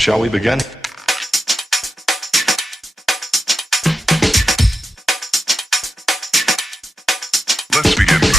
Shall we begin? Let's begin now.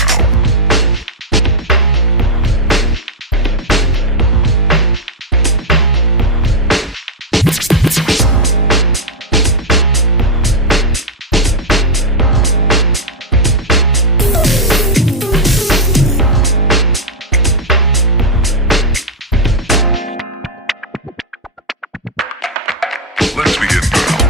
Let's begin now.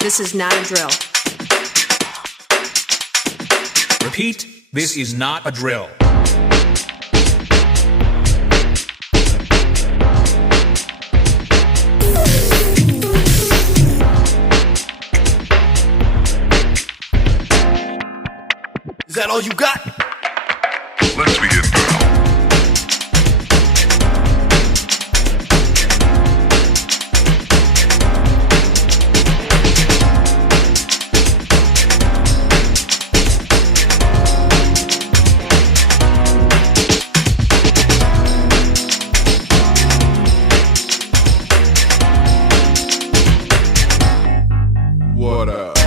This is not a drill. Repeat, this is not a drill. Is that all you got? Let's begin now. What up?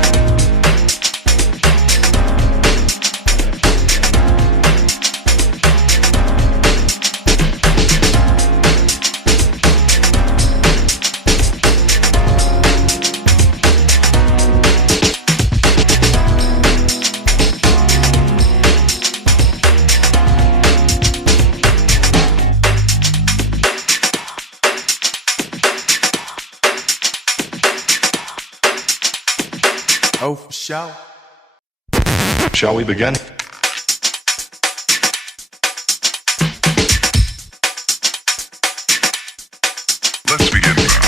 Oh, for sure. Shall we begin? Let's begin now.